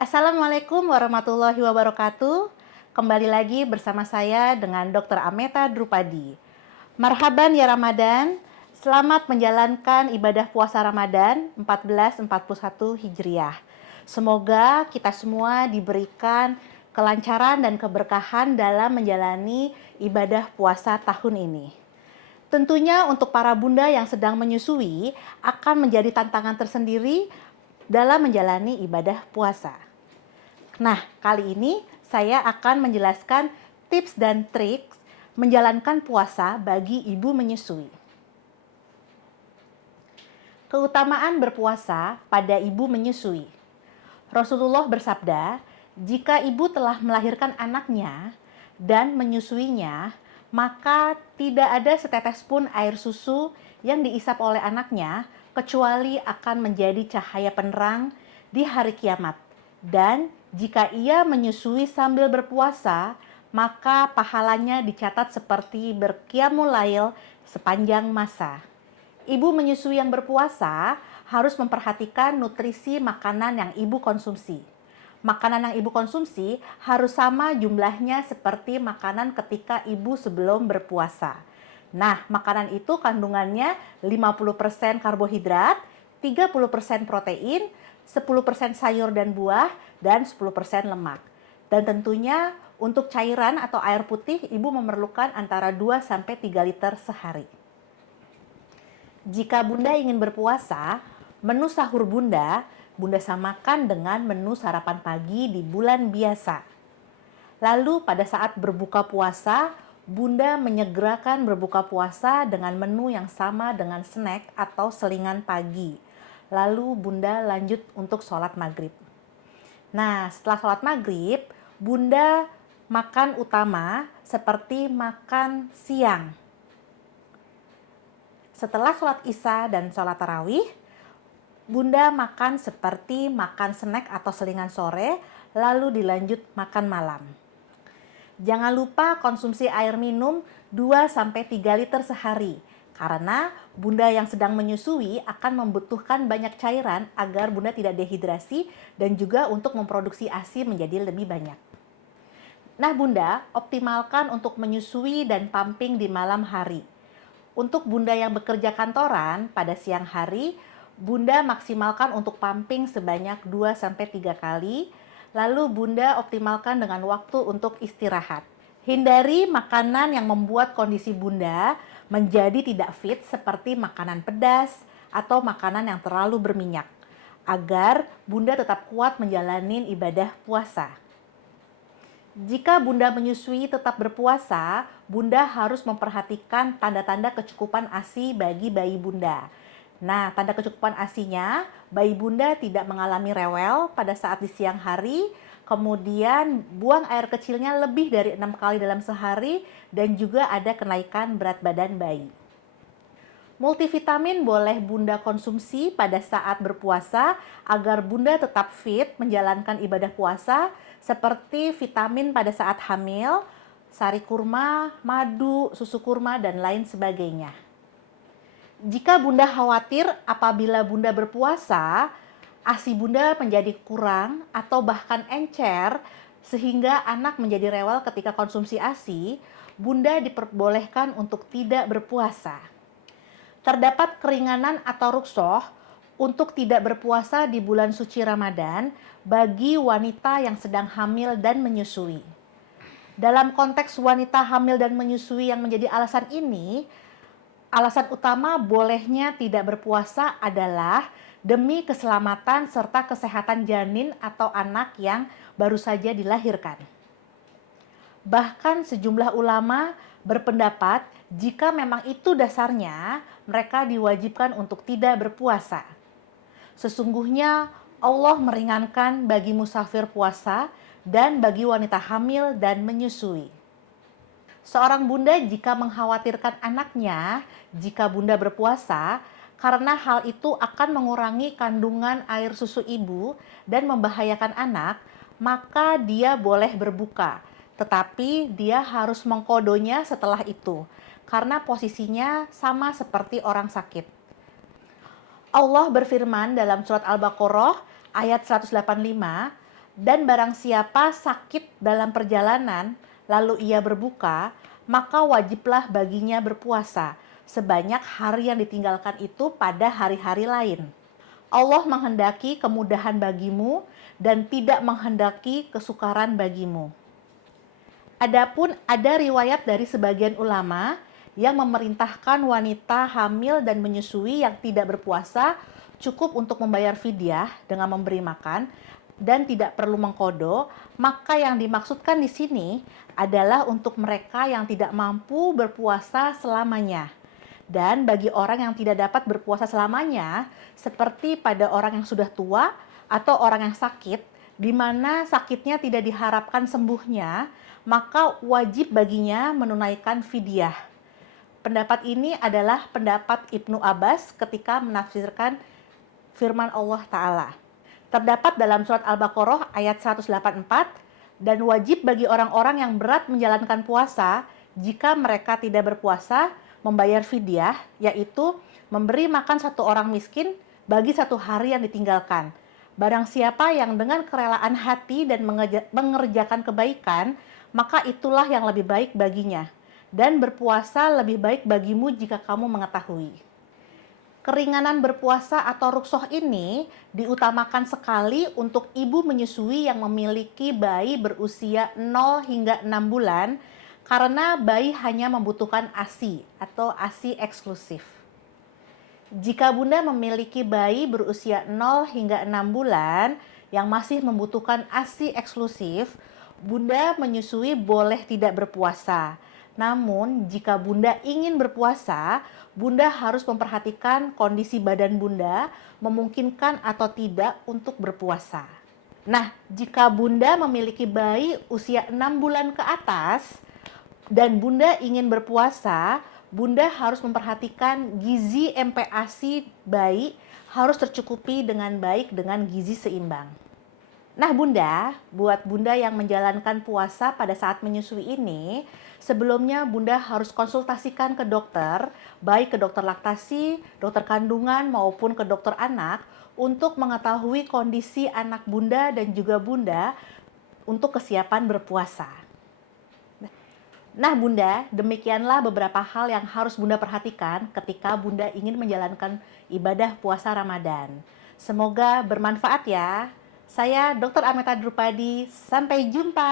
Assalamualaikum warahmatullahi wabarakatuh. Kembali lagi bersama saya dengan Dr. Ameta Drupadi. Marhaban ya Ramadan. Selamat menjalankan ibadah puasa Ramadan 1441 Hijriah. Semoga kita semua diberikan kelancaran dan keberkahan dalam menjalani ibadah puasa tahun ini. Tentunya untuk para bunda yang sedang menyusui akan menjadi tantangan tersendiri dalam menjalani ibadah puasa. Nah, kali ini saya akan menjelaskan tips dan trik menjalankan puasa bagi ibu menyusui. Keutamaan berpuasa pada ibu menyusui. Rasulullah bersabda, jika ibu telah melahirkan anaknya dan menyusuinya, maka tidak ada setetes pun air susu yang diisap oleh anaknya kecuali akan menjadi cahaya penerang di hari kiamat. Dan jika ia menyusui sambil berpuasa, maka pahalanya dicatat seperti berqiyamul lail sepanjang masa. Ibu menyusui yang berpuasa harus memperhatikan nutrisi makanan yang ibu konsumsi. Makanan yang ibu konsumsi harus sama jumlahnya seperti makanan ketika ibu sebelum berpuasa. Nah, makanan itu kandungannya 50% karbohidrat, 30% protein, 10% sayur dan buah, dan 10% lemak. Dan tentunya untuk cairan atau air putih, ibu memerlukan antara 2-3 liter sehari. Jika bunda ingin berpuasa, menu sahur bunda samakan dengan menu sarapan pagi di bulan biasa. Lalu pada saat berbuka puasa, bunda menyegerakan berbuka puasa dengan menu yang sama dengan snack atau selingan pagi. Lalu bunda lanjut untuk sholat maghrib. Nah, setelah sholat maghrib, bunda makan utama seperti makan siang. Setelah sholat isya dan sholat tarawih, bunda makan seperti makan snack atau selingan sore, lalu dilanjut makan malam. Jangan lupa konsumsi air minum 2-3 liter sehari. Karena bunda yang sedang menyusui akan membutuhkan banyak cairan agar bunda tidak dehidrasi dan juga untuk memproduksi ASI menjadi lebih banyak. Nah bunda, optimalkan untuk menyusui dan pumping di malam hari. Untuk bunda yang bekerja kantoran pada siang hari, bunda maksimalkan untuk pumping sebanyak 2-3 kali. Lalu bunda optimalkan dengan waktu untuk istirahat. Hindari makanan yang membuat kondisi bunda menjadi tidak fit seperti makanan pedas atau makanan yang terlalu berminyak, agar bunda tetap kuat menjalani ibadah puasa. Jika bunda menyusui tetap berpuasa, bunda harus memperhatikan tanda-tanda kecukupan ASI bagi bayi bunda. Nah, tanda kecukupan ASINya, bayi bunda tidak mengalami rewel pada saat di siang hari, kemudian buang air kecilnya lebih dari 6 kali dalam sehari, dan juga ada kenaikan berat badan bayi. Multivitamin boleh bunda konsumsi pada saat berpuasa agar bunda tetap fit menjalankan ibadah puasa, seperti vitamin pada saat hamil, sari kurma, madu, susu kurma, dan lain sebagainya. Jika bunda khawatir apabila bunda berpuasa, ASI bunda menjadi kurang atau bahkan encer sehingga anak menjadi rewel ketika konsumsi ASI, bunda diperbolehkan untuk tidak berpuasa. Terdapat keringanan atau ruksoh untuk tidak berpuasa di bulan suci Ramadan bagi wanita yang sedang hamil dan menyusui. Dalam konteks wanita hamil dan menyusui yang menjadi alasan ini, alasan utama bolehnya tidak berpuasa adalah demi keselamatan serta kesehatan janin atau anak yang baru saja dilahirkan. Bahkan sejumlah ulama berpendapat jika memang itu dasarnya, mereka diwajibkan untuk tidak berpuasa. Sesungguhnya Allah meringankan bagi musafir puasa dan bagi wanita hamil dan menyusui. Seorang bunda jika mengkhawatirkan anaknya jika bunda berpuasa, karena hal itu akan mengurangi kandungan air susu ibu dan membahayakan anak, maka dia boleh berbuka. Tetapi dia harus mengkodonya setelah itu, karena posisinya sama seperti orang sakit. Allah berfirman dalam surat Al-Baqarah ayat 185, Dan barang siapa sakit dalam perjalanan, lalu ia berbuka, maka wajiblah baginya berpuasa sebanyak hari yang ditinggalkan itu pada hari-hari lain. Allah menghendaki kemudahan bagimu dan tidak menghendaki kesukaran bagimu. Adapun ada riwayat dari sebagian ulama yang memerintahkan wanita hamil dan menyusui yang tidak berpuasa cukup untuk membayar fidyah dengan memberi makan dan tidak perlu mengqadha, maka yang dimaksudkan di sini adalah untuk mereka yang tidak mampu berpuasa selamanya. Dan bagi orang yang tidak dapat berpuasa selamanya, seperti pada orang yang sudah tua atau orang yang sakit, di mana sakitnya tidak diharapkan sembuhnya, maka wajib baginya menunaikan fidyah. Pendapat ini adalah pendapat Ibnu Abbas ketika menafsirkan firman Allah Ta'ala. Terdapat dalam surat Al-Baqarah ayat 184, dan wajib bagi orang-orang yang berat menjalankan puasa, jika mereka tidak berpuasa, membayar fidyah, yaitu memberi makan satu orang miskin bagi satu hari yang ditinggalkan. Barang siapa yang dengan kerelaan hati dan mengerjakan kebaikan, maka itulah yang lebih baik baginya. Dan berpuasa lebih baik bagimu jika kamu mengetahui. Keringanan berpuasa atau rukhsah ini diutamakan sekali untuk ibu menyusui yang memiliki bayi berusia 0 hingga 6 bulan, karena bayi hanya membutuhkan ASI atau ASI eksklusif. Jika bunda memiliki bayi berusia 0 hingga 6 bulan yang masih membutuhkan ASI eksklusif, bunda menyusui boleh tidak berpuasa. Namun, jika bunda ingin berpuasa, bunda harus memperhatikan kondisi badan bunda memungkinkan atau tidak untuk berpuasa. Nah, jika bunda memiliki bayi usia 6 bulan ke atas dan bunda ingin berpuasa, bunda harus memperhatikan gizi MPASI bayi harus tercukupi dengan baik dengan gizi seimbang. Nah bunda, buat bunda yang menjalankan puasa pada saat menyusui ini, sebelumnya bunda harus konsultasikan ke dokter, baik ke dokter laktasi, dokter kandungan maupun ke dokter anak, untuk mengetahui kondisi anak bunda dan juga bunda untuk kesiapan berpuasa. Nah bunda, demikianlah beberapa hal yang harus bunda perhatikan ketika bunda ingin menjalankan ibadah puasa Ramadan. Semoga bermanfaat ya. Saya Dr. Ameta Drupadi, sampai jumpa.